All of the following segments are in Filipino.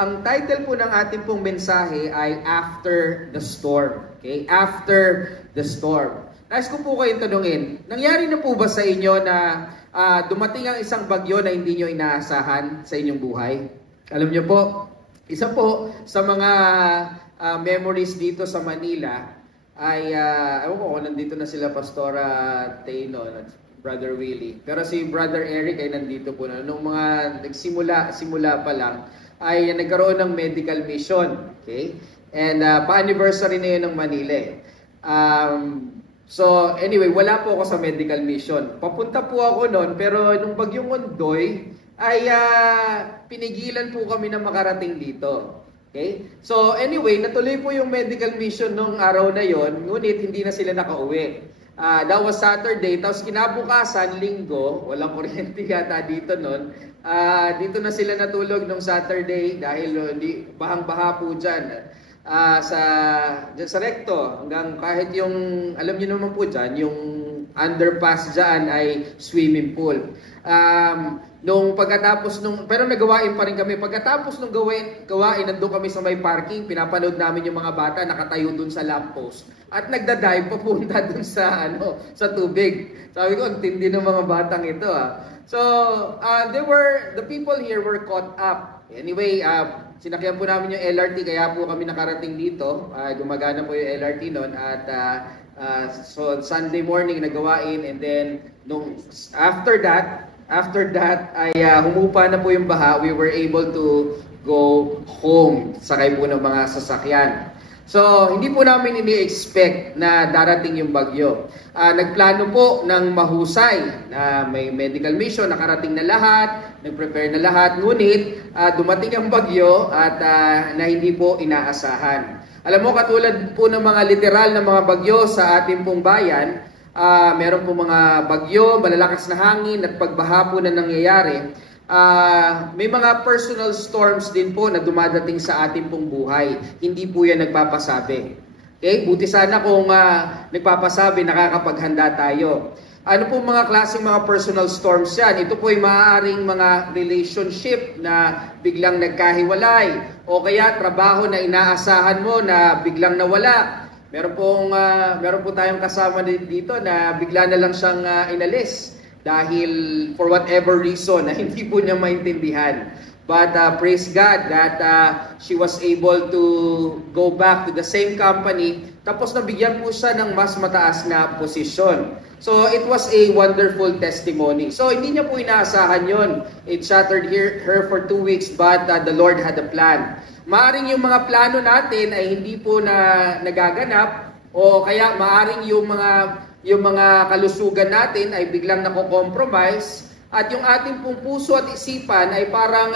ang title po ng ating pong mensahe ay After the Storm. Okay? After the Storm. Nais ko po kayong tanungin, nangyari na po ba sa inyo na dumating ang isang bagyo na hindi nyo inaasahan sa inyong buhay? Alam nyo po, isa po sa mga memories dito sa Manila ay, ewan ko kung nandito na sila Pastora Tayno at Brother Willie. Pero si Brother Eric ay nandito po na. Nung mga simula pa lang, ay nagkaroon ng medical mission. Okay? And pa-anniversary na yun ng Manila. So anyway, wala po ako sa medical mission. Papunta po ako noon, pero nung bagyong Ondoy, ay pinigilan po kami na makarating dito. Okay? So anyway, natuloy po yung medical mission nung araw na yon, ngunit hindi na sila nakauwi. That was Saturday, tapos kinabukasan, Linggo, walang kuryente yata dito noon. Dito na sila natulog nung Saturday dahil bahang-baha po dyan. Dyan sa Recto, hanggang kahit yung, alam niyo naman po dyan, yung underpass dyan ay swimming pool. Pero nagawain pa rin kami. Pagkatapos nung gawain, nandun kami sa may parking, pinapanood namin yung mga bata nakatayo dun sa lamppost. At nagda-dive papunta dun sa tubig. Sabi ko, ang tindi ng mga batang ito. So, the people here were caught up. Anyway, sinakyan po namin yung LRT, kaya po kami nakarating dito. Gumagana po yung LRT noon. At so Sunday morning nagawain, and then after that ay humupa na po yung baha. We were able to go home, sakay po ng mga sasakyan. So hindi po namin ini-expect na darating yung bagyo. Nagplano po ng mahusay na may medical mission, nakarating na lahat, nag-prepare na lahat, ngunit dumating ang bagyo at na hindi po inaasahan. Alam mo, katulad po ng mga literal na mga bagyo sa ating pong bayan, meron po mga bagyo, malalakas na hangin at pagbaha po na nangyayari. May mga personal storms din po na dumadating sa ating pong buhay. Hindi po yan nagpapasabi. Okay? Buti sana kung nagpapasabi, nakakapaghanda tayo. Ano po mga klaseng mga personal storms yan? Ito po ay maaaring mga relationship na biglang nagkahiwalay, o kaya trabaho na inaasahan mo na biglang nawala. Meron po tayong kasama dito na bigla na lang siyang inalis dahil for whatever reason na hindi po niya maintindihan. But praise God that she was able to go back to the same company, tapos nabigyan po siya ng mas mataas na posisyon. So it was a wonderful testimony. So hindi niya po inaasahan yon. It shattered her for 2 weeks, but the Lord had a plan. Maaring yung mga plano natin ay hindi po na nagaganap, o kaya maaring yung mga kalusugan natin ay biglang nako-compromise, at yung ating pong puso at isipan ay parang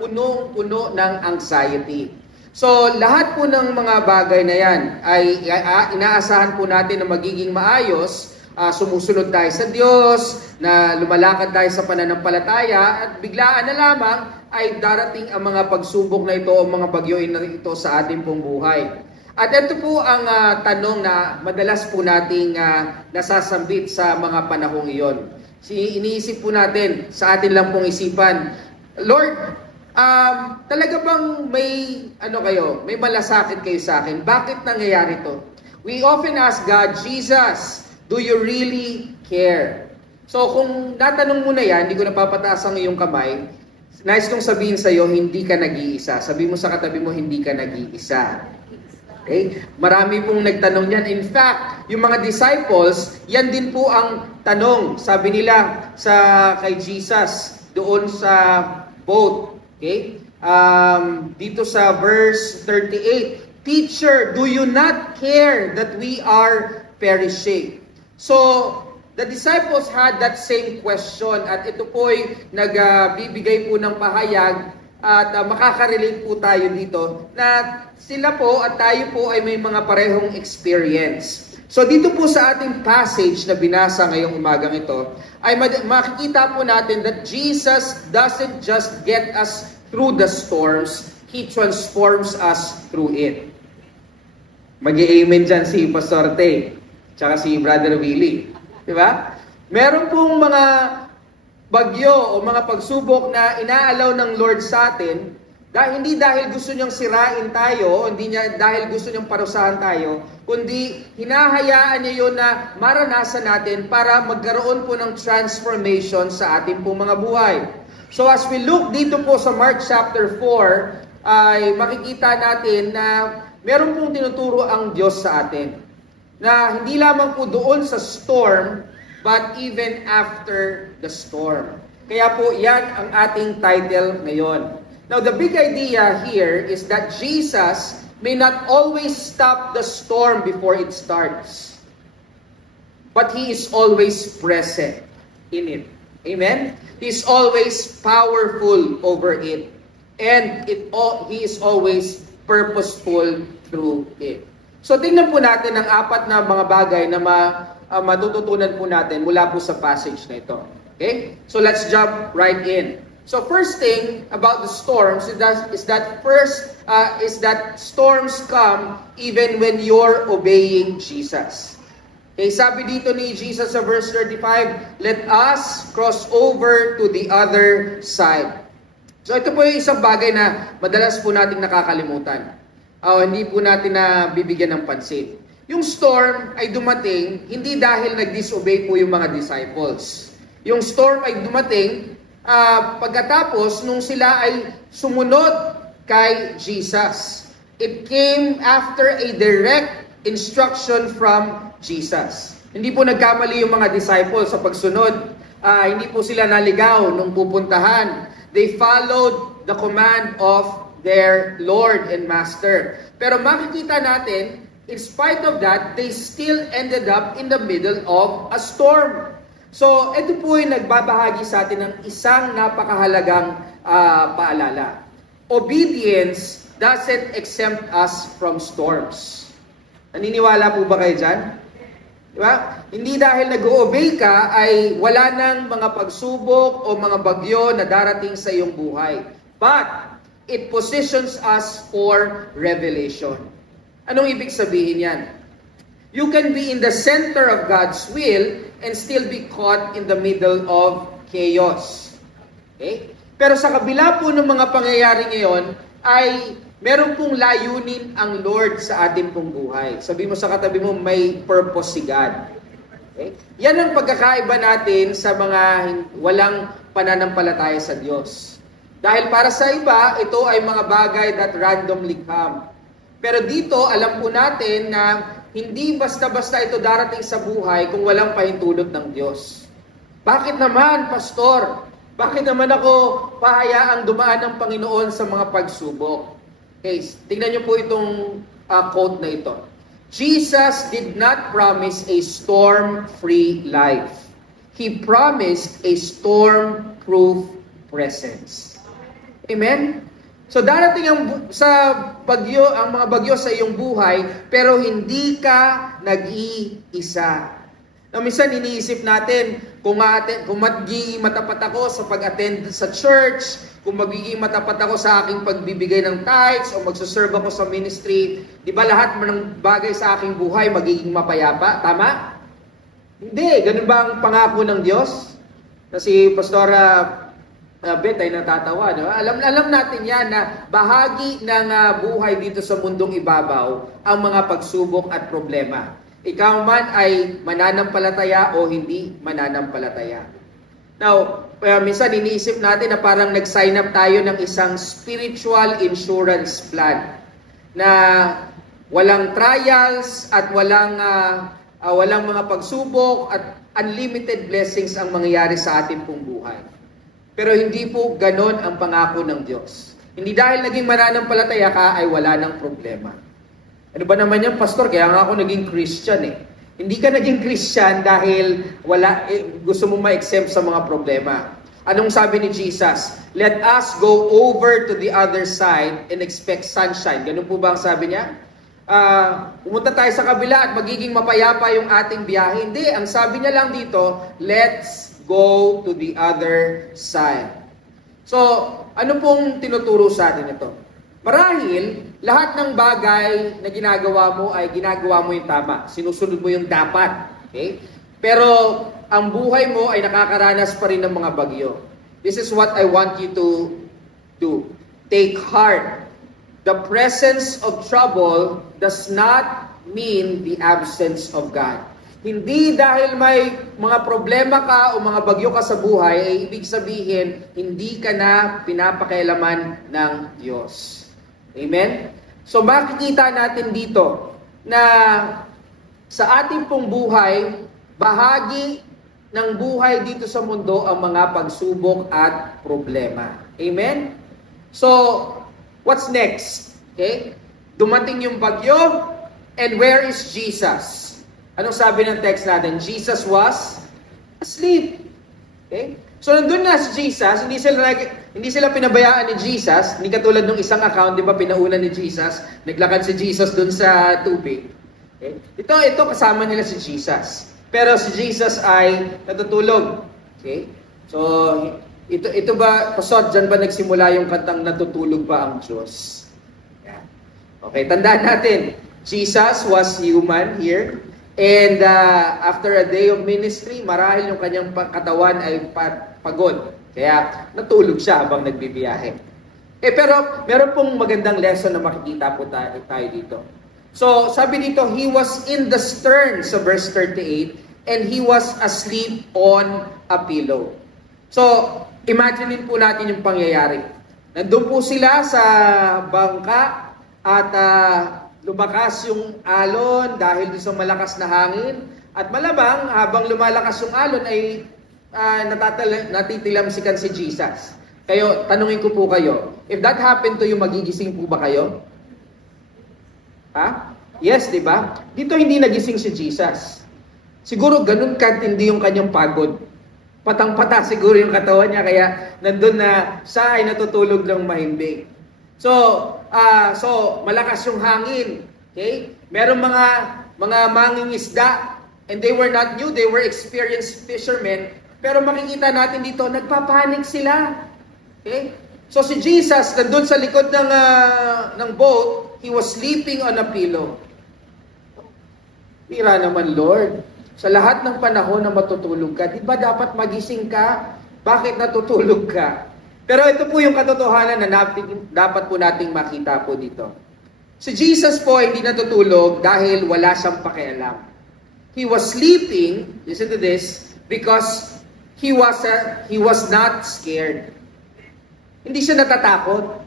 punong-puno ng anxiety. So lahat po ng mga bagay na yan ay inaasahan po natin na magiging maayos. Sumusunod tayo sa Diyos, na lumalakad tayo sa pananampalataya, at biglaan na lamang ay darating ang mga pagsubok na ito o mga bagyoin na ito sa ating pong buhay. At ito po ang tanong na madalas po nating nasasambit sa mga panahong iyon. Iniisip po natin, sa atin lang pong isipan, Lord, talaga bang may malasakit kayo sa akin? Bakit nangyayari to? We often ask God, Jesus, do you really care? So kung natanong mo na yan, hindi ko napapataas ang iyong kamay, nais kong sabihin sa iyo, hindi ka nag-iisa. Sabi mo sa katabi mo, hindi ka nag-iisa. Okay? Marami pong nagtanong yan. In fact, yung mga disciples, yan din po ang tanong. Sabi nila kay Jesus doon sa boat. Okay? Dito sa verse 38, Teacher, do you not care that we are perishing? So, the disciples had that same question, at ito po'y nagbibigay po ng pahayag, at makaka-relate po tayo dito na sila po at tayo po ay may mga parehong experience. So dito po sa ating passage na binasa ngayong umagang ito, ay makikita po natin that Jesus doesn't just get us through the storms, He transforms us through it. Mag-i-amen dyan si Pastor Tay, tsaka si Brother Willie. Diba? Meron pong mga bagyo o mga pagsubok na inaalaw ng Lord sa atin Hindi dahil gusto niyang sirain tayo, hindi niya dahil gusto niyang parusahan tayo, kundi hinahayaan niya yun na maranasan natin para magkaroon po ng transformation sa ating pong mga buhay. So as we look dito po sa Mark chapter 4, ay makikita natin na meron pong tinuturo ang Diyos sa atin. Na hindi lamang po doon sa storm, but even after the storm. Kaya po yan ang ating title ngayon. Now, the big idea here is that Jesus may not always stop the storm before it starts, but He is always present in it. Amen? He is always powerful over it. And He is always purposeful through it. So, tingnan po natin ang 4 na mga bagay na matututunan po natin mula po sa passage na ito. Okay? So, let's jump right in. So first thing about the storms is that storms come even when you're obeying Jesus. Okay, sabi dito ni Jesus sa verse 35, let us cross over to the other side. So ito po yung isang bagay na madalas po nating nakakalimutan. Hindi po natin na bibigyan ng pansin. Yung storm ay dumating hindi dahil nag-disobey po yung mga disciples. Yung storm ay dumating pagkatapos nung sila ay sumunod kay Jesus. It came after a direct instruction from Jesus. Hindi po nagkamali yung mga disciples sa pagsunod. Hindi po sila naligaw nung pupuntahan. They followed the command of their Lord and Master. Pero makikita natin, in spite of that, they still ended up in the middle of a storm. So, ito po yung nagbabahagi sa atin ng isang napakahalagang paalala. Obedience doesn't exempt us from storms. Naniniwala po ba kayo dyan? Diba? Hindi dahil nag-o-obey ka ay wala nang mga pagsubok o mga bagyo na darating sa iyong buhay. But, it positions us for revelation. Anong ibig sabihin yan? You can be in the center of God's will and still be caught in the middle of chaos. Okay? Pero sa kabila po ng mga pangyayari ngayon, ay meron pong layunin ang Lord sa ating pong buhay. Sabi mo sa katabi mo, may purpose si God. Okay? Yan ang pagkakaiba natin sa mga walang pananampalataya sa Diyos. Dahil para sa iba, ito ay mga bagay that randomly come. Pero dito, alam po natin na hindi basta-basta ito darating sa buhay kung walang pahintulot ng Diyos. Bakit naman, Pastor? Bakit naman ako pahayaang dumaan ng Panginoon sa mga pagsubok? Okay, tingnan niyo po itong quote na ito. Jesus did not promise a storm-free life. He promised a storm-proof presence. Amen? So darating ang mga bagyo sa iyong buhay, pero hindi ka nag-iisa. Minsan iniisip natin, kung magiging matapat ako sa pag-attend sa church, kung magiging matapat ako sa aking pagbibigay ng tithes, o magsaserve ako sa ministry, di ba lahat ng bagay sa aking buhay magiging mapayapa? Tama? Hindi. Ganun ba ang pangako ng Diyos? Kasi Pastora Bet ay natatawa. No? Alam natin yan na bahagi ng buhay dito sa mundong ibabaw ang mga pagsubok at problema. Ikaw man ay mananampalataya o hindi mananampalataya. Now, minsan iniisip natin na parang nag-sign up tayo ng isang spiritual insurance plan na walang trials at walang mga pagsubok at unlimited blessings ang mangyayari sa ating pong buhay. Pero hindi po ganon ang pangako ng Diyos. Hindi dahil naging mananampalataya ka ay wala ng problema. Ano ba naman yan, Pastor? Kaya nga ako naging Christian eh. Hindi ka naging Christian dahil gusto mong ma-exempt sa mga problema. Anong sabi ni Jesus? Let us go over to the other side and expect sunshine. Ganun po ba ang sabi niya? Pumunta tayo sa kabila at magiging mapayapa yung ating biyahe. Hindi, ang sabi niya lang dito, let's go to the other side. So, ano pong tinuturo sa atin ito? Marahil, lahat ng bagay na ginagawa mo ay ginagawa mo yung tama. Sinusunod mo yung dapat. Okay? Pero, ang buhay mo ay nakakaranas pa rin ng mga bagyo. This is what I want you to do. Take heart. The presence of trouble does not mean the absence of God. Hindi dahil may mga problema ka o mga bagyo ka sa buhay, ay ibig sabihin, hindi ka na pinapakialaman ng Diyos. Amen? So makikita natin dito na sa ating pong buhay, bahagi ng buhay dito sa mundo ang mga pagsubok at problema. Amen? So, what's next? Okay? Dumating yung bagyo, and where is Jesus? Anong sabi ng text natin? Jesus was asleep. Okay? So, nandun na si Jesus, hindi sila pinabayaan ni Jesus, hindi katulad ng isang account, di ba, pinauna ni Jesus, naglakad si Jesus dun sa tubig. Okay? Ito kasama nila si Jesus. Pero si Jesus ay natutulog. Okay? So, ito ba, pasod, dyan ba nagsimula yung kantang natutulog ba ang Diyos? Yeah. Okay, tandaan natin, Jesus was human here. And after a day of ministry, marahil yung kanyang katawan ay pagod. Kaya natulog siya habang nagbibiyahe. Pero meron pong magandang lesson na makikita po tayo dito. So sabi dito, he was in the stern sa verse 38, and he was asleep on a pillow. So imaginein po natin yung pangyayari. Nandun po sila sa bangka at lumakas yung alon dahil sa malakas na hangin. At malamang, habang lumalakas yung alon ay natitilamsikan si Jesus. Kayo, tanungin ko po kayo, if that happened to you, magigising po ba kayo? Ha? Yes, di ba? Dito hindi nagising si Jesus. Siguro ganun katindi yung kanyang pagod. Patang-pata siguro yung katawan niya, kaya nandun na siya ay natutulog ng mahimbing. So malakas yung hangin. Okay? Merong mga mangingisda, and they were not new, they were experienced fishermen. Pero makikita natin dito, nagpapanik sila. Okay? So si Jesus, nandun sa likod ng boat, he was sleeping on a pillow. Mira naman, Lord. Sa lahat ng panahon na matutulog ka, di ba dapat magising ka? Bakit natutulog ka? Pero ito po yung katotohanan na dapat po nating makita po dito. Si Jesus po hindi natutulog dahil wala siyang pakialam. He was sleeping, listen to this, because he was not scared. Hindi siya natatakot.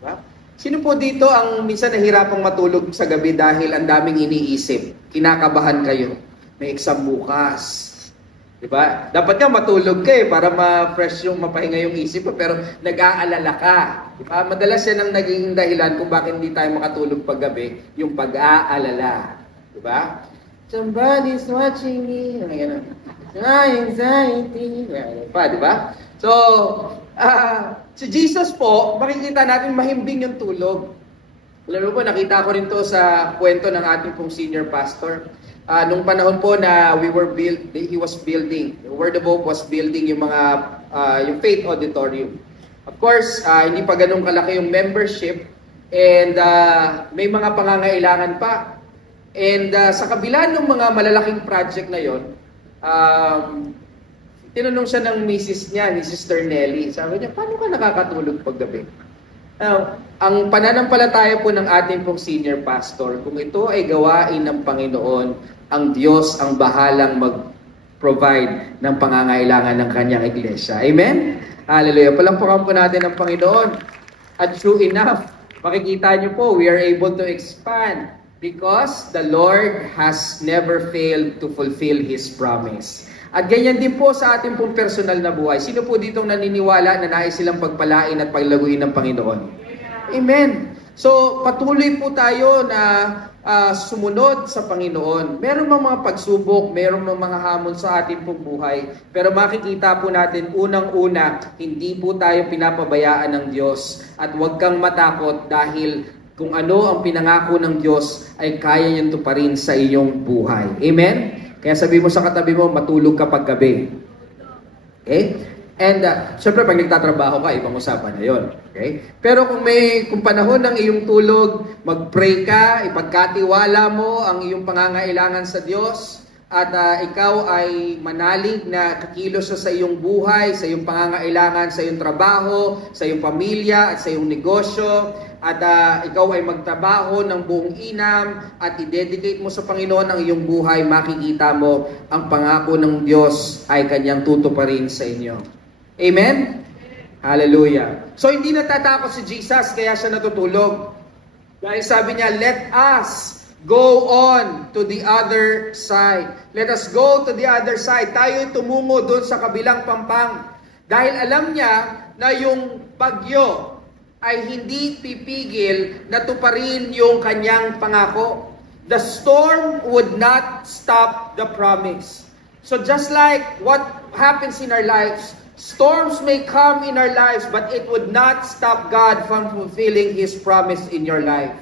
Diba? Sino po dito ang minsan nahirapang matulog sa gabi dahil ang daming iniisip? Kinakabahan kayo. May exam bukas. Diba? Dapat nga matulog ka para ma-fresh yung mapahinga yung isip mo, pero nag-aalala ka. Diba? Madalas yan ang naging dahilan kung bakit hindi tayo makatulog paggabi, yung pag-aalala. Diba? Somebody's watching me. Anxiety. Diba? So, si Jesus po, makikita natin mahimbing yung tulog. Alam mo po, nakita ko rin to sa kwento ng ating pong senior pastor. Nung panahon po na he was building, Word of Hope was building yung yung Faith Auditorium. Of course, hindi pa ganun kalaki yung membership, and may mga pangangailangan pa. And sa kabila ng mga malalaking project na yon, tinanong siya ng misis niya, ni Sister Nelly. Sabi niya, paano ka nakakatulog paggabi? Ang pananampalataya po ng ating pong senior pastor, kung ito ay gawain ng Panginoon, ang Diyos ang bahalang mag-provide ng pangangailangan ng kanyang iglesia. Amen? Hallelujah. Palampakan po natin ang Panginoon. At true enough, makikita niyo po, we are able to expand because the Lord has never failed to fulfill His promise. At ganyan din po sa ating pong personal na buhay. Sino po ditong naniniwala na nais silang pagpalain at paglaguin ng Panginoon? Amen. So, patuloy po tayo na sumunod sa Panginoon. Meron mga pagsubok, meron mga hamon sa ating pong buhay. Pero makikita po natin, unang-una, hindi po tayo pinapabayaan ng Diyos. At huwag kang matakot dahil kung ano ang pinangako ng Diyos ay kaya niyang tuparin sa iyong buhay. Amen? Kaya sabi mo sa katabi mo, matulog ka paggabi. Okay? And syempre pag nagtatrabaho ka, ibang usapan na yun. Okay? Pero kung panahon ng iyong tulog, mag-pray ka, ipagkatiwala mo ang iyong pangangailangan sa Diyos, at ikaw ay manalig na kakilos sa iyong buhay, sa iyong pangangailangan, sa iyong trabaho, sa iyong pamilya at sa iyong negosyo, at ikaw ay magtrabaho ng buong inam at i-dedicate mo sa Panginoon ang iyong buhay, makikita mo ang pangako ng Diyos ay kanyang tutuparin sa inyo. Amen? Hallelujah. So hindi natatakot si Jesus kaya siya natutulog. Dahil sabi niya, let us go on to the other side. Let us go to the other side. Tayo'y tumungo doon sa kabilang pampang. Dahil alam niya na yung bagyo ay hindi pipigil na tuparin yung kanyang pangako. The storm would not stop the promise. So just like what happens in our lives, storms may come in our lives, but it would not stop God from fulfilling His promise in your life.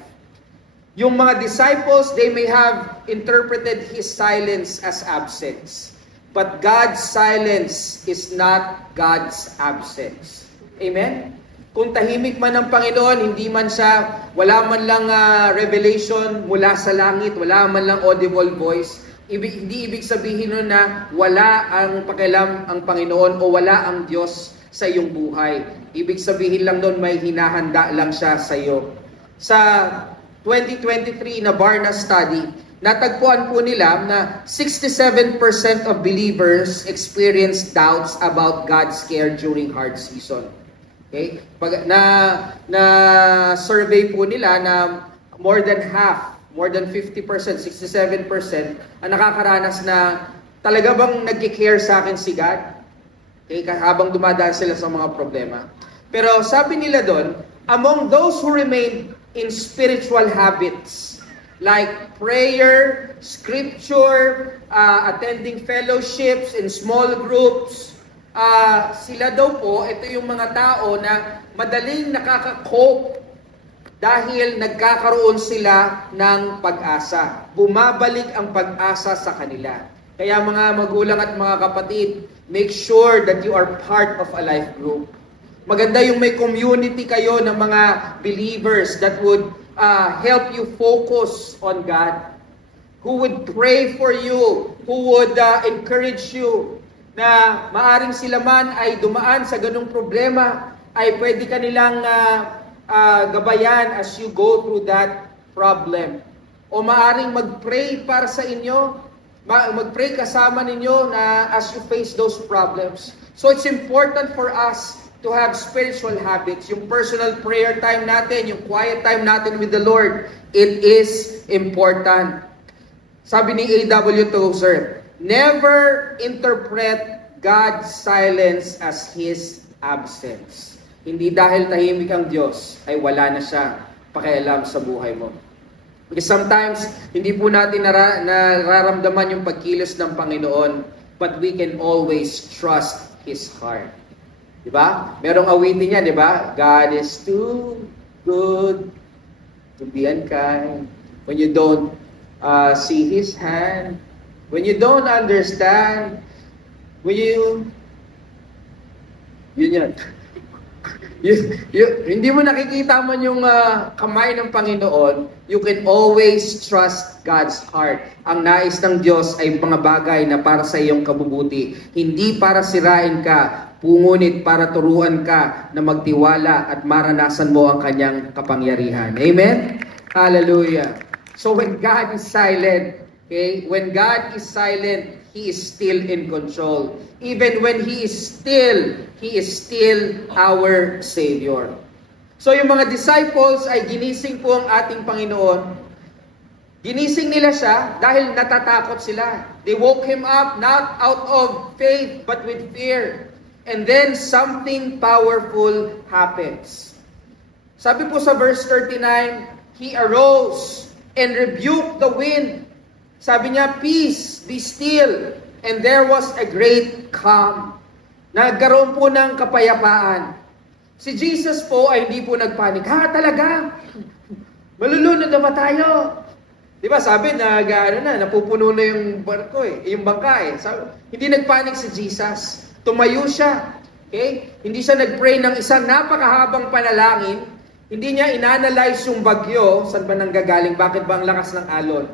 Yung mga disciples, they may have interpreted His silence as absence. But God's silence is not God's absence. Amen? Kung tahimik man ng Panginoon, hindi man siya, wala man lang revelation mula sa langit, wala man lang audible voice, hindi ibig sabihin nun na wala ang pakialam ang Panginoon o wala ang Diyos sa iyong buhay. Ibig sabihin lang nun may hinahanda lang siya sa iyo. Sa 2023 na Barna study, natagpuan po nila na 67% of believers experience doubts about God's care during hard season. Okay? Na survey po nila na more than half, more than 50%, 67% ang nakakaranas na talaga bang nagki-care sa akin si God? Okay? Habang dumadaan sila sa mga problema. Pero sabi nila doon, among those who remain in spiritual habits like prayer, scripture, attending fellowships in small groups, sila daw po, ito yung mga tao na madaling nakaka-cope dahil nagkakaroon sila ng pag-asa. Bumabalik ang pag-asa sa kanila. Kaya mga magulang at mga kapatid, make sure that you are part of a life group. Maganda yung may community kayo ng mga believers that would help you focus on God. Who would pray for you, who would encourage you na maaring sila man ay dumaan sa ganung problema, ay pwede kanilang gabayan as you go through that problem. O maaring mag-pray para sa inyo, mag-pray kasama ninyo na as you face those problems. So it's important for us to have spiritual habits, yung personal prayer time natin, yung quiet time natin with the Lord. It is important. Sabi ni A.W. Tozer, never interpret God's silence as His absence. Hindi dahil tahimik ang Diyos, ay wala na siya pakialam sa buhay mo. Because sometimes, hindi po natin nararamdaman yung pagkilos ng Panginoon, but we can always trust His heart. Diba? Merong awitin niya, diba? God is too good to be unkind. When you don't see His hand, when you don't understand, when you... Yun yan. Hindi mo nakikita man yung kamay ng Panginoon, you can always trust God's heart. Ang nais ng Diyos ay mga bagay na para sa iyong kabubuti. Hindi para sirain ka, ngunit para turuan ka na magtiwala at maranasan mo ang kanyang kapangyarihan. Amen? Hallelujah. So when God is silent, okay, when God is silent, He is still in control. Even when He is still our Savior. So yung mga disciples ay ginising po ang ating Panginoon. Ginising nila siya dahil natatakot sila. They woke Him up not out of faith but with fear. And then something powerful happens. Sabi po sa verse 39, He arose and rebuked the wind. Sabi niya, peace, be still. And there was a great calm. Nagkaroon po ng kapayapaan. Si Jesus po ay hindi po nagpanik. Ha, talaga? Malulunod na ba tayo? Di ba sabi, napupuno na yung barko yung bangka Sabi, hindi nagpanik si Jesus. Tumayo siya. Okay? Hindi siya nag-pray ng isang napakahabang panalangin. Hindi niya inanalyze yung bagyo. Saan ba nanggagaling? Bakit ba ang lakas ng alon?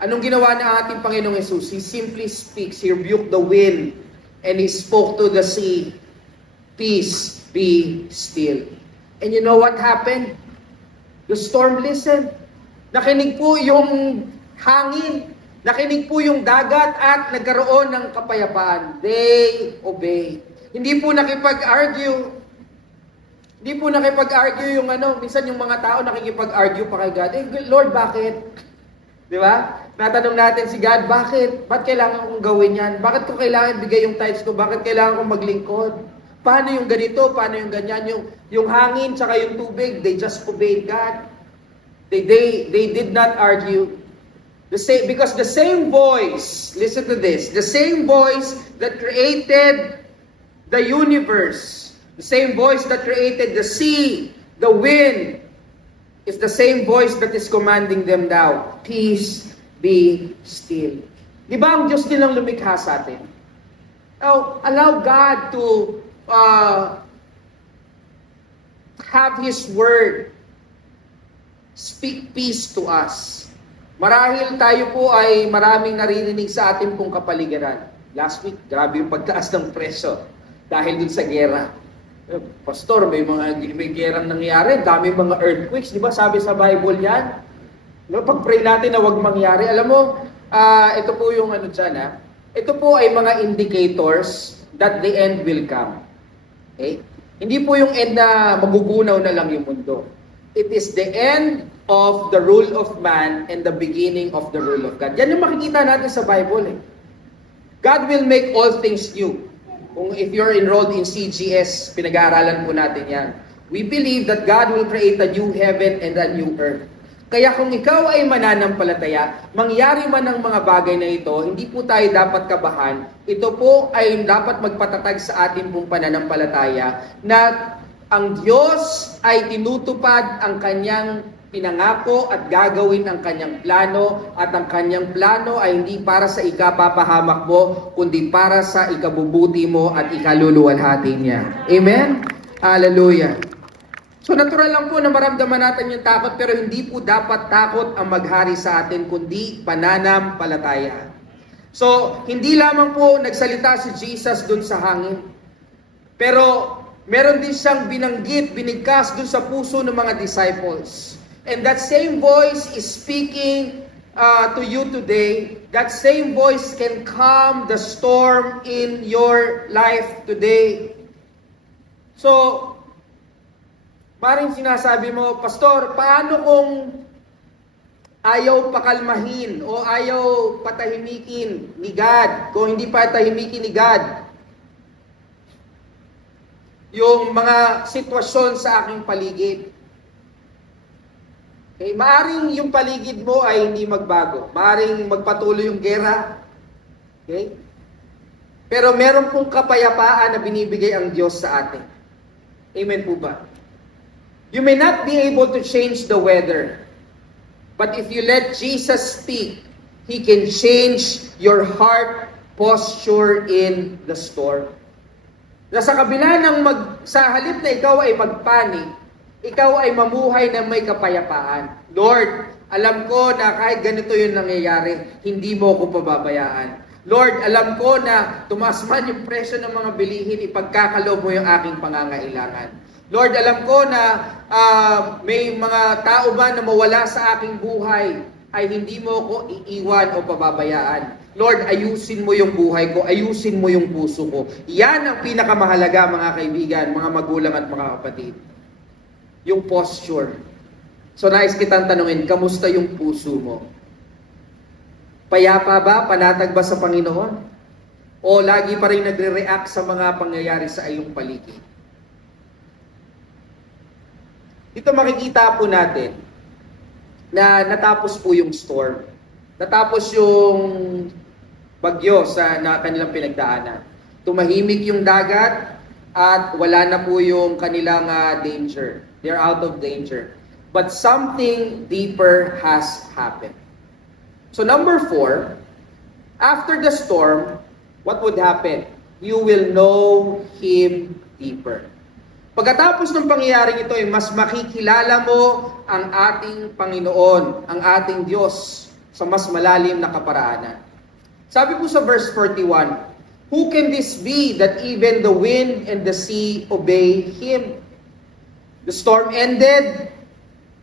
Anong ginawa ng ating Panginoong Jesus? He simply speaks. He rebuked the wind and He spoke to the sea, "Peace, be still." And you know what happened? The storm listened. Nakinig po yung hangin. Nakinig po yung dagat at nagkaroon ng kapayapaan. They obeyed. Hindi po nakipag-argue. Hindi po nakipag-argue yung minsan yung mga tao nakikipag-argue pa kay God. Lord, bakit? Di ba? Natanong natin si God, bakit? Ba't kailangan kong gawin yan? Bakit ko kailangan bigay yung tithes ko? Bakit kailangan kong maglingkod? Paano yung ganito? Paano yung ganyan? Yung hangin tsaka yung tubig, they just obeyed God. They did not argue. Because the same voice, listen to this, the same voice that created the universe, the same voice that created the sea, the wind, is the same voice that is commanding them now, "Peace, be still." Di ba ang Diyos din ang lumikha sa atin? Now, allow God to have His word speak peace to us. Marahil tayo po ay maraming naririnig sa ating pong kapaligiran. Last week, grabe yung pagtaas ng presyo dahil dun sa gera. Pastor, may gerang nangyari, dami mga earthquakes, di ba? Sabi sa Bible yan. Pag-pray natin na wag mangyari. Alam mo, ito po yung dyan, ito po ay mga indicators that the end will come. Okay? Hindi po yung end na magugunaw na lang yung mundo. It is the end of the rule of man and the beginning of the rule of God. Yan yung makikita natin sa Bible. God will make all things new. Kung if you're enrolled in CGS, pinag-aaralan po natin yan. We believe that God will create a new heaven and a new earth. Kaya kung ikaw ay mananampalataya, mangyari man ang mga bagay na ito, hindi po tayo dapat kabahan. Ito po ay dapat magpatatag sa ating pong pananampalataya na ang Diyos ay tinutupad ang kanyang pinangako at gagawin ang kanyang plano, at ang kanyang plano ay hindi para sa ikapapahamak mo, kundi para sa ikabubuti mo at ikaluluwalhati niya. Amen? Hallelujah. So natural lang po na maramdaman natin yung takot, pero hindi po dapat takot ang maghari sa atin, kundi pananampalataya. So hindi lamang po nagsalita si Jesus dun sa hangin, pero meron din siyang binigkas dun sa puso ng mga disciples. And that same voice is speaking to you today. That same voice can calm the storm in your life today. So, maring sinasabi mo, Pastor, paano kung ayaw pakalmahin o ayaw patahimikin ni God? Kung hindi patahimikin ni God yung mga sitwasyon sa aking paligid. Okay, maaring yung paligid mo ay hindi magbago. Maaring magpatuloy yung gera. Okay? Pero meron pong kapayapaan na binibigay ang Diyos sa atin. Amen po ba? You may not be able to change the weather. But if you let Jesus speak, He can change your heart posture in the storm. Na sa kabila ng sa halip na ikaw ay magpanik, ikaw ay mamuhay na may kapayapaan. Lord, alam ko na kahit ganito yung nangyayari, hindi mo ako pababayaan. Lord, alam ko na tumaas man yung presyo ng mga bilihin, ipagkakaloob mo yung aking pangangailangan. Lord, alam ko na may mga tao ba na mawala sa aking buhay, ay hindi mo ko iiwan o pababayaan. Lord, ayusin mo yung buhay ko, ayusin mo yung puso ko. Yan ang pinakamahalaga, mga kaibigan, mga magulang at mga kapatid. Yung posture. So nais kitang tanungin, kamusta yung puso mo? Payapa ba? Panatag ba sa Panginoon? O lagi pa rin nagre-react sa mga pangyayari sa iyong paligid? Dito makikita po natin na natapos po yung storm. Natapos yung bagyo na kanilang pinagdaanan. Tumahimik yung dagat at wala na po yung kanilang danger. They're out of danger. But something deeper has happened. So number 4, after the storm, what would happen? You will know Him deeper. Pagkatapos ng pangyayaring ito, mas makikilala mo ang ating Panginoon, ang ating Diyos. sa mas malalim na kaparaanan. Sabi po sa verse 41, "Who can this be that even the wind and the sea obey Him?" The storm ended,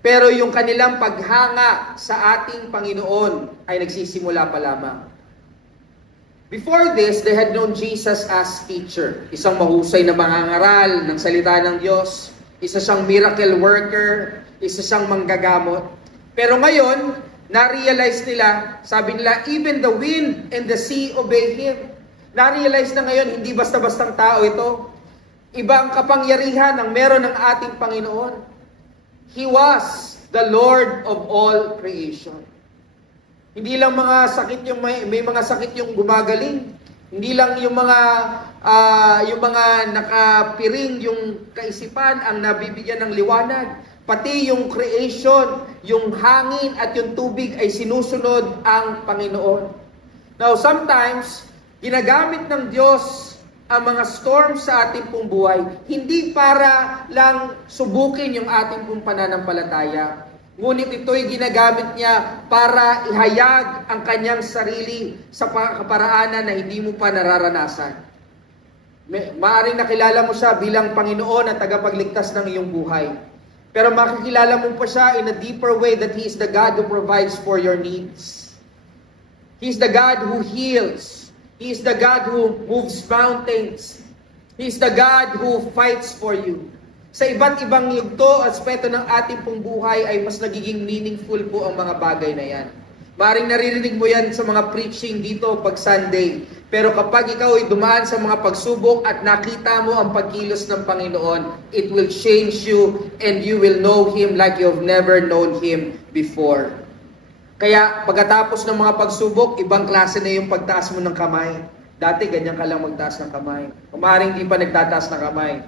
pero yung kanilang paghanga sa ating Panginoon ay nagsisimula pa lamang. Before this, they had known Jesus as teacher. Isang mahusay na mangangaral ng salita ng Diyos. Isa siyang miracle worker. Isa siyang manggagamot. Pero ngayon, na-realize nila, sabi nila, even the wind and the sea obey Him. Na-realize na ngayon, hindi basta-bastang tao ito. Ibang kapangyarihan ang meron ng ating Panginoon. He was the Lord of all creation. Hindi lang mga sakit yung may mga sakit yung gumagaling. Hindi lang yung mga nakapiring yung kaisipan ang nabibigyan ng liwanag. Pati yung creation, yung hangin at yung tubig ay sinusunod ang Panginoon. Now, sometimes ginagamit ng Diyos ang mga storms sa ating pong buhay, hindi para lang subukin yung ating pong pananampalataya. Ngunit ito'y ginagamit niya para ihayag ang kanyang sarili sa kaparaanan na hindi mo pa nararanasan. Maaring nakilala mo siya bilang Panginoon at tagapagligtas ng iyong buhay. Pero makikilala mo pa siya in a deeper way that He is the God who provides for your needs. He is the God who heals. He is the God who moves mountains. He is the God who fights for you. Sa iba't ibang yugto at aspeto ng ating pong buhay ay mas nagiging meaningful po ang mga bagay na yan. Maring naririnig mo yan sa mga preaching dito pag Sunday. Pero kapag ikaw ay dumaan sa mga pagsubok at nakita mo ang pagkilos ng Panginoon, it will change you and you will know Him like you have never known Him before. Kaya pagkatapos ng mga pagsubok, ibang klase na yung pagtaas mo ng kamay. Dati ganyan ka lang magtaas ng kamay. Maring di pa nagtataas ng kamay.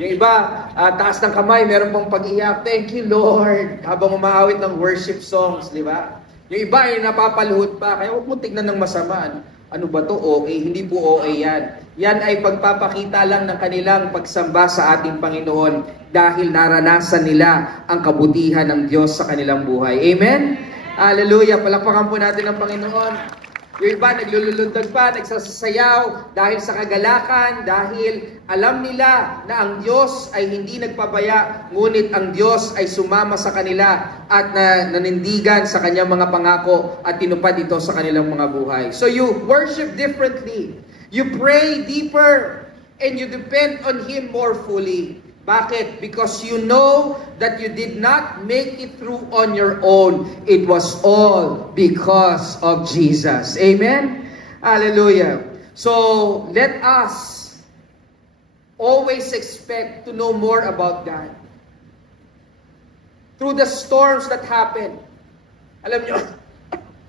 Yung iba, taas ng kamay, meron pang pag-iyak, "Thank you, Lord," habang umaawit ng worship songs, di ba? Yung iba ay napapaluhod pa, kaya huwag mo tignan ng masama. Ano ba to? OA? Hindi po OA yan. Yan ay pagpapakita lang ng kanilang pagsamba sa ating Panginoon dahil naranasan nila ang kabutihan ng Diyos sa kanilang buhay. Amen? Hallelujah! Palakpakan po natin ang Panginoon. Yung iba naglulundag pa, nagsasayaw dahil sa kagalakan, dahil alam nila na ang Diyos ay hindi nagpabaya, ngunit ang Diyos ay sumama sa kanila at nanindigan sa kanyang mga pangako at tinupad ito sa kanilang mga buhay. So you worship differently, you pray deeper, and you depend on Him more fully. Bakit? Because you know that you did not make it through on your own. It was all because of Jesus. Amen? Hallelujah. So, let us always expect to know more about God. Through the storms that happen. Alam nyo,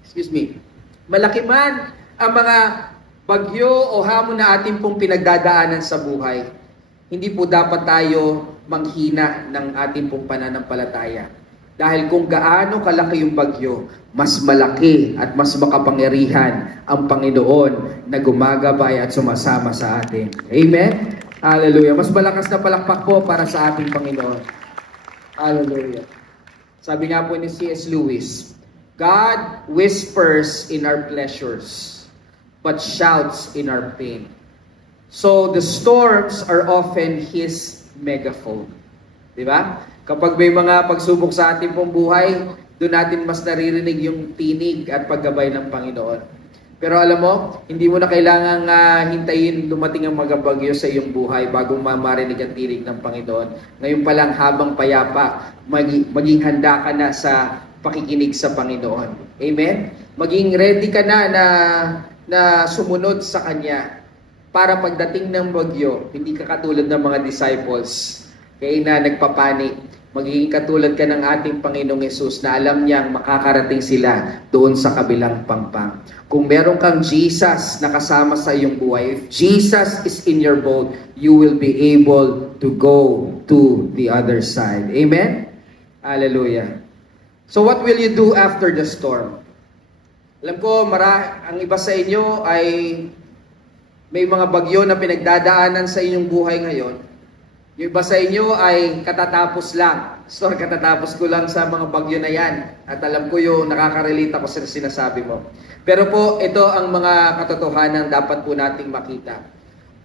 excuse me, malaki man ang mga bagyo o hamon na ating pong pinagdadaanan sa buhay, hindi po dapat tayo manghina ng ating pong pananampalataya. Dahil kung gaano kalaki yung bagyo, mas malaki at mas makapangyarihan ang Panginoon na gumagabay at sumasama sa atin. Amen? Hallelujah. Mas malakas na palakpak po para sa ating Panginoon. Hallelujah. Sabi nga po ni C.S. Lewis, "God whispers in our pleasures, but shouts in our pain." So, the storms are often His megaphone. Diba? Kapag may mga pagsubok sa ating pong buhay, doon natin mas naririnig yung tinig at paggabay ng Panginoon. Pero alam mo, hindi mo na kailangang hintayin dumating ang mga bagyo sa iyong buhay bago marinig ang tinig ng Panginoon. Ngayon pa lang habang payapa, maging handa ka na sa pakikinig sa Panginoon. Amen? Maging ready ka na sumunod sa Kanya. Para pagdating ng bagyo, hindi ka katulad ng mga disciples na nagpapanik. Magiging katulad ka ng ating Panginoong Yesus na alam niyang makakarating sila doon sa kabilang pampang. Kung meron kang Jesus na kasama sa iyong buhay, if Jesus is in your boat, you will be able to go to the other side. Amen? Hallelujah. So what will you do after the storm? Alam ko, ang iba sa inyo ay may mga bagyo na pinagdadaanan sa inyong buhay ngayon. Yung iba sa inyo ay katatapos lang. So, katatapos ko lang sa mga bagyo na yan. At alam ko yung nakaka-relate ako sa sinasabi mo. Pero po, ito ang mga katotohanan dapat po nating makita.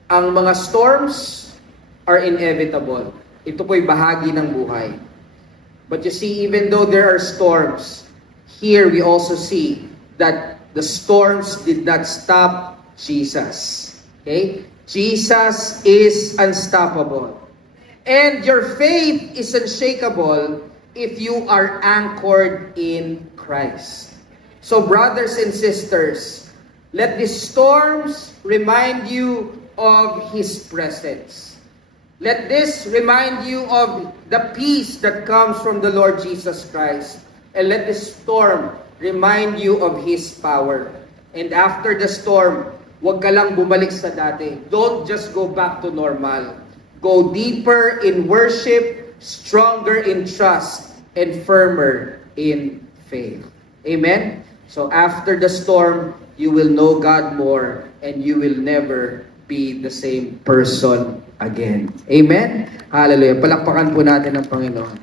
Ang mga storms are inevitable. Ito po'y bahagi ng buhay. But you see, even though there are storms, here we also see that the storms did not stop Jesus. Okay? Jesus is unstoppable. And your faith is unshakable if you are anchored in Christ. So brothers and sisters, let these storms remind you of His presence. Let this remind you of the peace that comes from the Lord Jesus Christ. And let this storm remind you of His power. And after the storm, huwag ka lang bumalik sa dati. Don't just go back to normal. Go deeper in worship, stronger in trust, and firmer in faith. Amen? So after the storm, you will know God more, and you will never be the same person again. Amen? Hallelujah. Palakpakan po natin ang Panginoon.